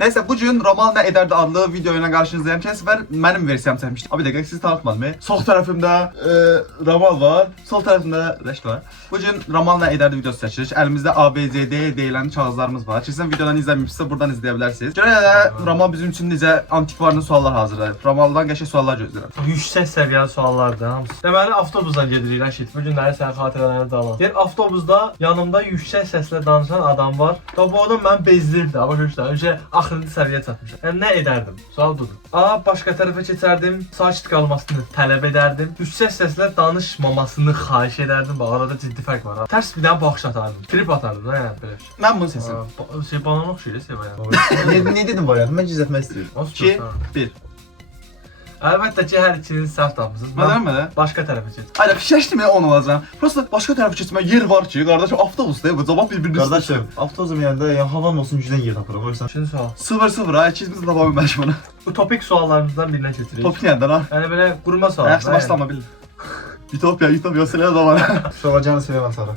Neyse bugün Ramal ne ederdi adlı videoyla karşınızdayım. Geçen sefer benim versiyonu çekmiştim. Bir dakika sizi tanıtmadım. Sol tarafımda Ramal var. Sol tarafımda Reşt var. Bugün Ramal ne ederdi videosu seçirik. Elimizde ABCD deyilen kağızlarımız var. Kesin videodan izlememişse buradan izleyebilirsiniz. Görələ də Ramal bizim için necə antikvarlı suallar hazırlayır. Ramaldan qəşəng suallar gözləyirəm. Yüksək səviyyəli suallardır hamısı. Deməli avtobusla gedirik Rəşid. Bu günləri sən xatirələrini dalan. Deyir avtobusda yanımda yüksək səslə danışan adam var. Da bu adam məni bezdirirdi. Amma görürsən, öncə axırıncı səviyyəyə çatmışam. Yəni nə edərdim? Sual budur. A. Başqa tərəfə keçərdim. Sakit qalmasını tələb edərdim. Yüksək səslə danışmamasını xahiş edərdim. Bax arada ciddi fərq var. Tərs bir dənə baxış atardım. Trip atardım da yəni belə şey. Mən bunu seçim. Şey bana oxşuyur Sevaya. Ne dedim variantı? Ben gizletmek istiyorum. 2, 1. Əlbəttə ki, hər ikiniz səhv tapmısınız. Mədə? Başqa tərəfə keçdim. Hayır, fikirləşdim ya 10 olacağım. Prosta başqa tərəfə keçmə yer var ki, qardaşım avtobusda bu cavab bir-birini Kardeşim, avtobusum yanında yani havan olsun gücden yer tapırım. O yüzden Şimdi sual. 0-0 ha, ikimiz də tapa bilmədik bunu. Utopik suallarımızdan birinə keçirik. Topik nədən ha? Yəni belə qurma sual. Ayaqsa başlama bil. Ütopya, söylə zaman. şu olacağını söylemem sana.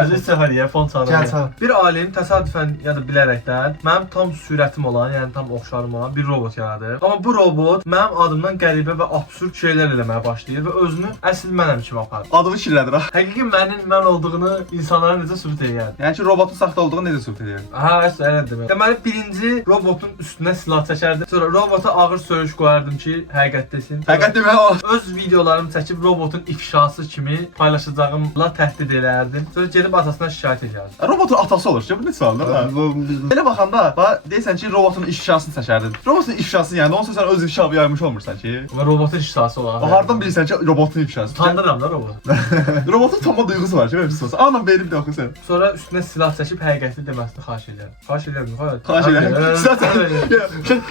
Əziz səfəriyə, fon Gel çağırır. sana. Bir alim təsadüfən ya da bilərəkdən mənim tam sürətim olan, yəni tam oxşarım olan bir robot yaradır. Amma bu robot mənim adımdan qəribə və absurd şeylər eləməyə başlayır və özünü əsl mənəm kimi aparır. Adımı kirlədir ha. Həqiqi mən olduğunu insanlara necə sübut edir? Yəni ki, robotun saxta olduğunu necə sübut edir? Hə, elə demək. Deməli birinci robotun üstünə silah çəkərdim. Sonra robota ağır söyüş qoyardım ki, həqiqət desin. Həqiqət demək o. Öz videolarımı çəkib robotun ifşası kimi paylaşacağımla təhdid edərdim. Sonra gedib atasına şikayət edərdim. Robotun atası olur ki, bu ne sualdır ha? Belə baxanda, deyirsən ki, robotun ifşasını çəkərdin. Robotun ifşası yəni, onsa sən öz ifşabı yaymış olmursan ki. Və robotun ifşası olan. Hardan bilirsən ki, robotun ifşası? Tanıdıram da robotu. Robotun tamam duyğusu var ki, böyle bir şey olsa. Anam benim de oku sen. Sonra üstünə silah çəkib həqiqəti deməsini xahiş edərdim. Xahiş edərdim. Xahiş edirəm.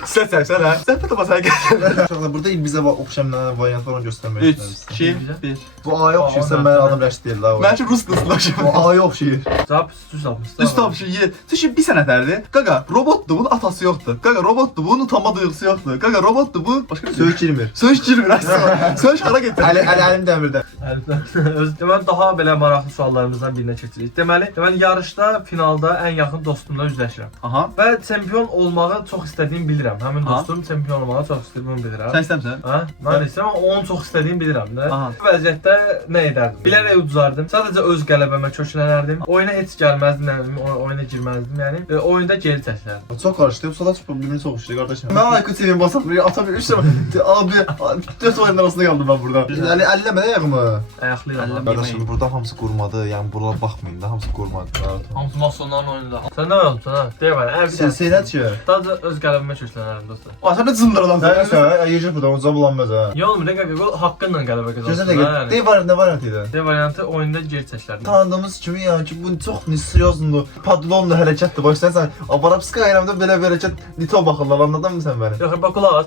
Silah çəksən ha. Söhbətə bax həqiqət. Burada bize okşamayan variant var onu göstermek 3, istedim. 2, 1. Bu A'ya okşayırsan ben adam Reşit değil daha. Mən ki Rusdasın oxşayır. Bu A'ya okşayır. Cavab düz tapmışsın. Düz tapışır, ye. Çünki bir sənətlərdir. Qaqa, robotdur, bunun atası yoxdur. Qaqa, robotdur, bunun utanma duyğusu yoxdur. Qaqa, robotdur, bu başqa bir şey. Söğüt girmir. Söz girmir aslında. Söz hara getdi? Əlim dəmirdə. Deməli daha belə maraqlı suallarımızdan birinə keçirik. Deməli yarışda finalda ən yaxın dostumla üzləşirəm. Aha. Və çempion olmağı çox istədiyimi bilirəm. Həmin Aha. dostum çempion olmağı çox istədiyimi bilirəm. Sən istəmirsən? Hə? Mən istəyirəm amma onu çox istədiyimi bilirəm də. Aha. Bu vəziyyətdə nə edərdim? Bilərək uduzardım. Sadəcə öz qələbəmə köklənərdim. Oyuna heç gəlməzdim, yəni oyuna girməzdim, yəni oyunda geri çəkilərdim. Çok karıştı. Sola çıkıp birbirini çok uçtu kardeşim. Ben Aykut TV'nin basam. Atam 3 tane. Abi 4 oyunun arasında kaldım ben burada. Elleme de yakımı. Ayaqlayıram. Kardeşim burada hamısı kurmadı. Yani buralara bakmayın da hamısı kurmadı. Hamısı masonların oyununda. Sən nə yaptın ha? Deyə mənə. Sen seyret ya. Sadəcə öz qələbəmə köklənərdim dostlar. Sən də cındır adamsan. Sen yiyecek buradan o bulanmaz ha. Niyə olmur? Dəqiqə haqqınla qələbə Gözüne de qazansın. gel. Ne var ne variantıydı? D variantı oyunda geri çəkilərdim. Tanıdığımız kimi yani ki bu çok seriozlu. Padlonlu hərəkətdir. Başlayırsan Abarapska ayramda belə bir hərəkət nito baxırlar anladın mı sen beni? Yox, bax qulaq as.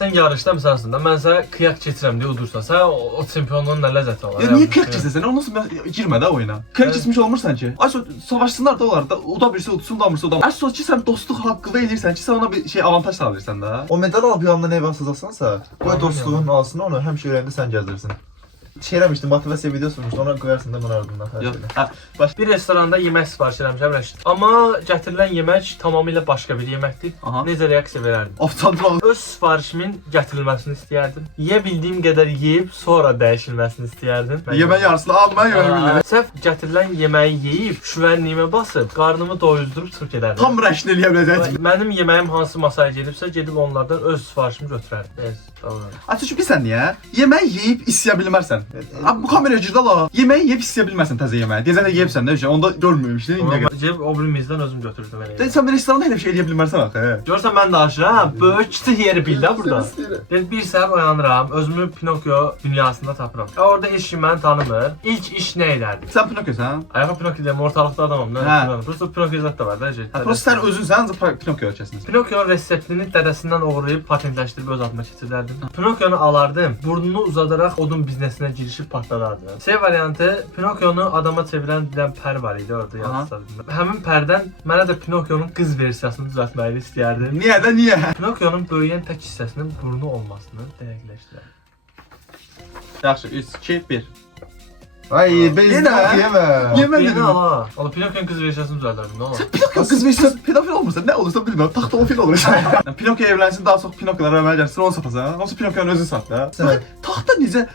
Sən yarışda misalsın da mən sənə kıyak keçirəm deyə udursan, sən o çempionluğun nə ləzzəti olar? Ya niye kırk çizsən? O nasıl girmə də oyuna? Kırk çizmiş olmursan ki. Ay savaşsınlar da olar da uda birisi udsun da amırsa udam. Ay ki sən dostluq haqqı eləyirsən ki, sən ona bir şey avantaj sağlayırsan da. O medal alıp yanında ne basacaksansa, koy dostluğun alsın onu hem şöyle sen gezdirsin. Şeylemiştim, motivasiya videosu sunmuştu, ona koyarsın da bunun ardından. Yox. Baş. Bir restoranda yemək sifariş eləmişəm Rəşid. Amma gətirilən yemək tamamilə başqa bir yeməkdir. Aha. Necə reaksiya verərdim? Oftandım. Öz sifarişimin gətirilməsini istəyərdim. Yeyə bildiyim qədər yeyib sonra dəyişilməsini istəyərdim. Yemək yarısını al, mən yemək bilirəm. Səhv gətirilən yeməyi yeyib, şüvənliyimə basıb, qarnımı doyuzdurub çıxıb gedərdim. Tam rəşn eləyə biləcək. Mənim yeməyim hansı masaya gedibsə, gedib onlardan öz sifarişimi götürərdim. Yes, tamam. Ay çünki bilsən niyə? Yemək yeyib isiyə bilmərsən. Abi bu kameraya girdə la. Yeməyi yeyib isiyə bilmərsən təzə yeməyi. Deyəsən də yeyibsən də, onda görmürmüşdün indi. Gedib o biri mizdən özüm götürdüm elə. Sən bir restoranda elə bir şey eləyə bilmərsən axı. Görsən mən danışıram, böyük kiçik yeri bil də burada. Yəni bir səhər oyanıram, özümü Pinokyo dünyasında tapıram. Orada heç kim məni tanımır. İlk iş nə edərdim? Sən Pinokyosan? Ayağa Pinokyo deyəm, ortalıqda adamam. Hə. Prosta Pinokyo zət də var da. Prosta sən özünsən, ancaq Pinokyo ölçəsiniz. Pinokyo reseptini dədəsindən oğurlayıb patentləşdirib öz adıma keçirərdim. Pinokyonu alardım, burnunu uzadaraq odun biznesinə girişib partladardım. C variantı, Pinokyonu adama çevirən bir pər var idi orada yazısı. Həmin pərdən mənə də Pinokyonun qız versiyasını düzəltməyini istəyərdim. Niyə də niyə? Pinokyonun böyüyən tək hissəsinin burnu olmasını dəqiqləşdirərdim. Yaxşı, 3, 2, 1. Ay bezdi Yine. yeme. Yemin Yeni ederim. ala. Ola Pinokyo'nun kız versiyasını düzəldərdim, nə olar? Pinokyo kız versən pedofil olmursa ne olursa bilmiyorum. Taxtolofil olur. Yani Pinokyo evlensin daha çok Pinokyolara əməl gəlsin onu satacaq. Yoksa Pinokyo'nun özünü sat da. Sən- Taxta necə?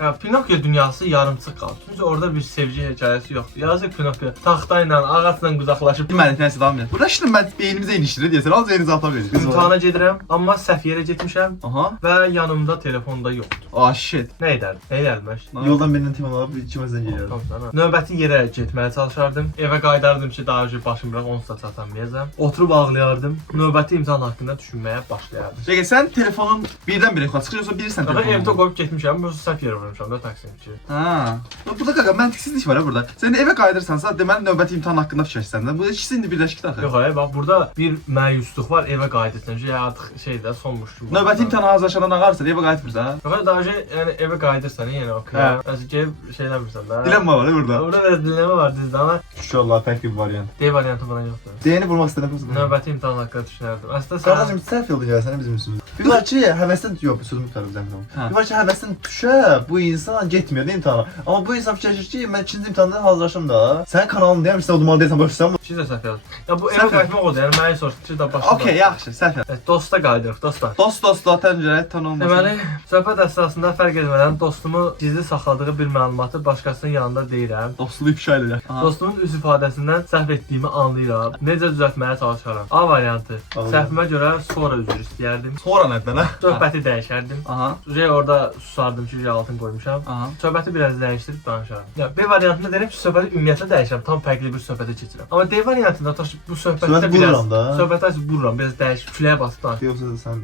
Ya Pinokyo dünyası yarımçıq qaldı. Çünki orada bir sevgi hekayəsi yoxdur. Yazıq Pinokyo taxta ilə, ağacla qucaqlaşıb Bilmədik nəsə davam edir. Burada şimdi ben beynimizə inişdirir deyəsən. Az yerinizi ata verir. imtahana gedirəm, amma səhv yerə getmişəm Aha. və yanımda telefon da yoxdur. Ah shit. Nə edərdim? Nə edərdim mən? Yoldan birindən telefon alıb ikimizdən geliyorum. Tamam sana. Növbəti yerə getməyə çalışardım. Evə qayıdardım ki, daha öncə başım bırak onsuz da çatamayacağam. Oturub ağlayardım. Növbəti imtahan haqqında düşünməyə başlayardım. Peki sen telefonun birden-birə yuxarı çıxır yoxsa bilirsən Qaqa evdə telefonunu? qoyub getmişəm, bu səhv yerə vurmuşam da taksim ki. Ha. Burada qaqa məntiqsizlik var ha burada. Sən evə qayıdırsansa deməli növbəti imtahan haqqında fikirləşsən də. Bu ikisi indi birləşikdir axı. Yox, ay, bax burada bir məyusluq var. Evə qayıdırsan ki, ya artıq şeydə sonmuş kimi. Növbəti imtahana hazırlaşandan ağarsan evə qayıtmırsan. Yox, daha öncə yəni evə qayıdırsan, yəni okey. Hə. Məsələn, gəlib şey eləmirsən də. Dilemma var ha burada. Orada biraz dilemma var düzdür, amma Şükür Allah'a fərqli bir variant. D variantı bana yoxdur. Deyəni vurmaq istədim. Növbəti imtahan haqqında düşünərdim. Əslində sən Qardaşım səhv yolda gəlsən bizim üstümüzdə. Bir var ki, həvəsdən yox, sözümü tutarım zəmin Hə. Bir var ki, həvəsdən düşə, bu insan getmiyor da imtahana. Amma bu insan fikirləşir ki, mən ikinci imtahanda hazırlaşım da. Sənin kanalın deyəm, sən udmalı deyilsən, başlayırsan. şey də səhv yazır. Ya bu evə Səhv qayıtmaq oldu, yəni məni soruşdu ki, da başında. Okey, yaxşı, səhv. Dosta qayıdırıq, dostlar. Dost təncərə tan olmasın. Deməli, söhbət əsasında fərq etmədən dostumu gizli saxladığı bir məlumatı başqasının yanında deyirəm. Dostluq ifşa edir. Dostumun üz ifadəsindən səhv etdiyimi anlayıram. Necə düzəltməyə çalışaram. A variantı. Səhvimə görə sonra üzr istəyərdim. Sonra nədən ha? Söhbəti dəyişərdim. Aha. Orada susardım ki, altın qoymuşam. Aha. Söhbəti biraz dəyişdirib danışaram. Ya B variantında deyirəm ki, söhbəti ümumiyyətlə dəyişirəm. Tam fərqli bir söhbətə keçirəm. Amma D variantında bu söhbətdə Söhbəti biraz vururam da. söhbəti vururam, biraz dəyişib küləyə basıb danışıram. Yoxsa sən...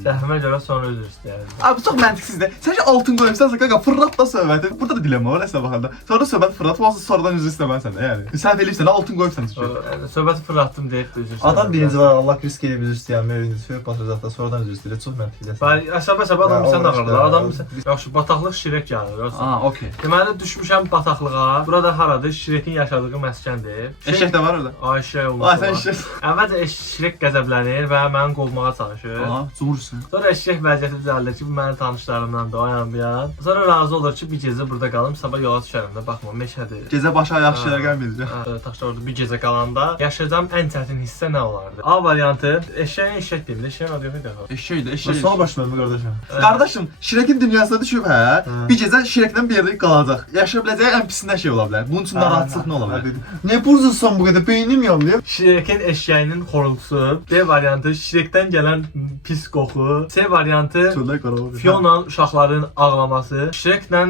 Səhvimə görə sonra üzr istəyərdim. Abi bu çox məntiqsizdir. Sən ki altın qoyursansa qaqa fırlat da söhbəti. Burada da dilemma var əslə baxanda. Sonra söhbət fırlat, olmasa sonradan üzr istəməsən də yəni. Sən eləyirsən, altın qoyubsan heç. Yəni, söhbəti fırlatdım deyib də üzr istəyirəm. Adam birinci var, Allah risk eləyib üzr istəyənmir, söhbət batıracaqda sonradan üzr istəyir. Çox məntiqlisən. Bəli, əsəbə adam Hə, sən o ağırlar. işte. Adam yaxşı bataqlıq şirek gəlir. Yoxsa. Aa, okey. Deməli düşmüşəm bataqlığa. Burada haradır? Şirekin yaşadığı məskəndir. Eşək də var orada. Ayşə olmuş. Ay sən eşək. Əvvəlcə Şirek qəzəblənir və məni qovmağa çalışır. Aha, cumursun. Sonra eşək vəziyyəti düzəldir ki, bu mənim tanışlarımdandır, o yan bu yan. Sonra razı olur ki, bir gecə burada qalım, sabah yola düşərəm də, baxma, meşədir. Gecə başa yaxşı şeylər gəlməyəcək. Taşlar orada bir gecə qalanda yaşayacağım ən çətin hissə nə olardı? A variantı, eşəyin eşək deyil, eşəyin adı yox idi. Eşəkdir, Bu eşək. sol başımda qardaşım. Qardaşım, Şirekin dünyasına düşüb hə. Hə. Bir gecə Şireklə bir yerdə qalacaq. Yaşaya biləcəyi ən pisindən şey ola bilər. Bunun üçün narahatlıq nə ola bilər? Ne burcusun bu qədər? Beynim yandı. Şirekin eşyəyinin xorultusu, B variantı, Şirekdən gələn pis qoxu, C variantı, Çöllər qaralır. Fiona uşaqların ağlaması, Şireklə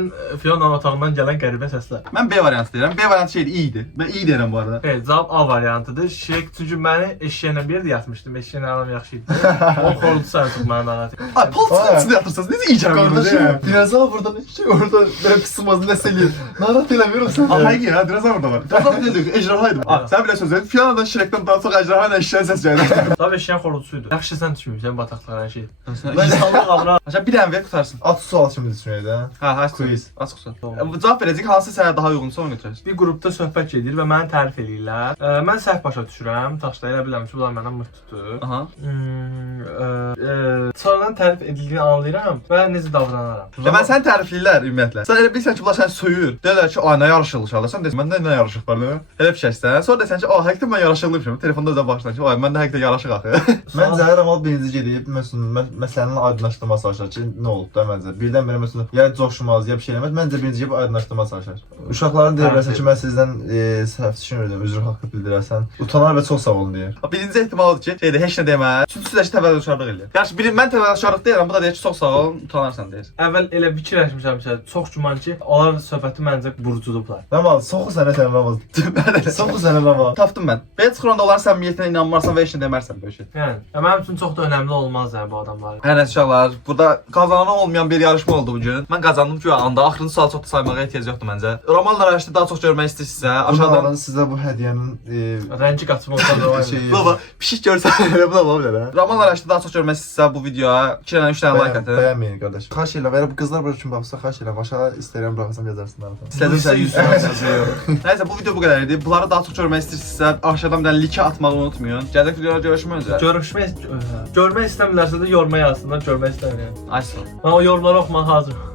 Fiona otağından gələn qəribə səslər. Mən B variantı deyirəm. B variantı şeydir, iyidir. Mən iyi deyirəm bu arada. Evet, cavab A variantıdır. Şirek çünki məni eşyəylə bir yerdə yatmışdım. Eşyəylə aram yaxşı idi. O xorultusu artıq mənə narahat etdi. Ay, palçığın içində yatırsınız. Necə iyice Qardaşım, dinozavr buradan şey orada belə pısmazı nə eləyir. Narahat eləmirəm sən. Aha, ya, dinozavr da var. Dinozavr deyildik, ejderhaydı. Ah, sən bilə söz verin. Fiona'dan Şirekdən daha çox ejderha ilə eşyəyə səs gəlir. Tabii eşyəyin xorultusuydu. Yaxşı sən düşmüsən bataqlara şey. Mən İnsanlıq avra. Aşağı bir dənə ver qutarsın. At sual şimdi düşünək də. Hə, hə, Quiz. Açıq sual. Cavab verəcək, hansı sənə daha uyğunsa onu götürərsən. Bir qrupda söhbət gedir və məni tərif eləyirlər. Mən səhv başa düşürəm. Taşda elə bilirəm ki, bunlar məndən mırt tutur. Aha. Sonradan tərif edildiyini anlayıram və necə davranaram. Ya mən səni tərifləyirlər ümumiyyətlə. Sən elə bilirsən ki, bunlar səni söyür. Deyirlər ki, ay nə yaraşıqlı uşaqlar. Sən deyirsən, məndə nə yaraşıq var da? Elə fikirləşsən. Sonra desən ki, həqiqətən mən yaraşıqlıymışam. Telefonda da başlayır ki, ay məndə həqiqətən yaraşıq axı. Məncə Ramal birinci gedib məsələnin aydınlaşdırma çalışar ki, nə olub da məncə. Birdən-birə məsələn ya coşmaz, ya bir şey eləməz. Məncə birinci gedib aydınlaşdırma çalışar. Uşaqların deyirlər ki, mən sizdən səhv düşünürdüm, üzr haqqı bildirəsən. Utanar və çox sağ olun deyir. Birinci ehtimal odur ki, şeydə heç nə demə. Çünki sizə təvəzzülkarlıq eləyir. Yaxşı, mən təvəzzülkarlıq deyirəm, bu da deyir ki, çox sağ ol, utanarsan deyir. Əvvəl elə fikirləşmişəm ki, çox güman ki, onlar söhbəti məncə burcudublar. Ramal, soxu sənə sən Ramal. Soxu sənə Ramal. Tapdım mən. Belə çıxıranda onların səmimiyyətinə inanmarsan və heç nə demərsən böyle şey. Yəni, mənim üçün çox da önəmli olmaz yəni bu adamlar. Hər nəsə uşaqlar, burada kazananı olmayan bir yarışma oldu bu gün. Mən qazandım ki, anda axırıncı sual çox da saymağa ehtiyac yoxdur məncə. Romanla araşdırıb daha çox görmək istəyirsinizsə, aşağıdan Aşağıdan sizə bu hədiyyənin Rəngi qaçma olsa şey. baba pişik görsən elə buna bax belə. Romanla araşdırıb daha çox görmək istəyirsə bu videoya 2 dənə 3 dənə like atın. Bəyənməyin qardaş. Xahiş edirəm, və bu qızlar burada üçün baxsa xahiş edirəm. Aşağı istəyirəm buraxasam yazarsınlar. İstədim sən 100 100 yazıyorum. Nəysə bu video bu qədər idi. Bunları daha çox görmək istəyirsinizsə aşağıdan bir dənə like atmağı unutmayın. Gələcək videoda görüşmək üzrə. Görmək istəmirlərsə də yoruma yazsınlar, görmək istəmirəm. Ay sağ ol. Mən o yorumları oxumağa hazıram.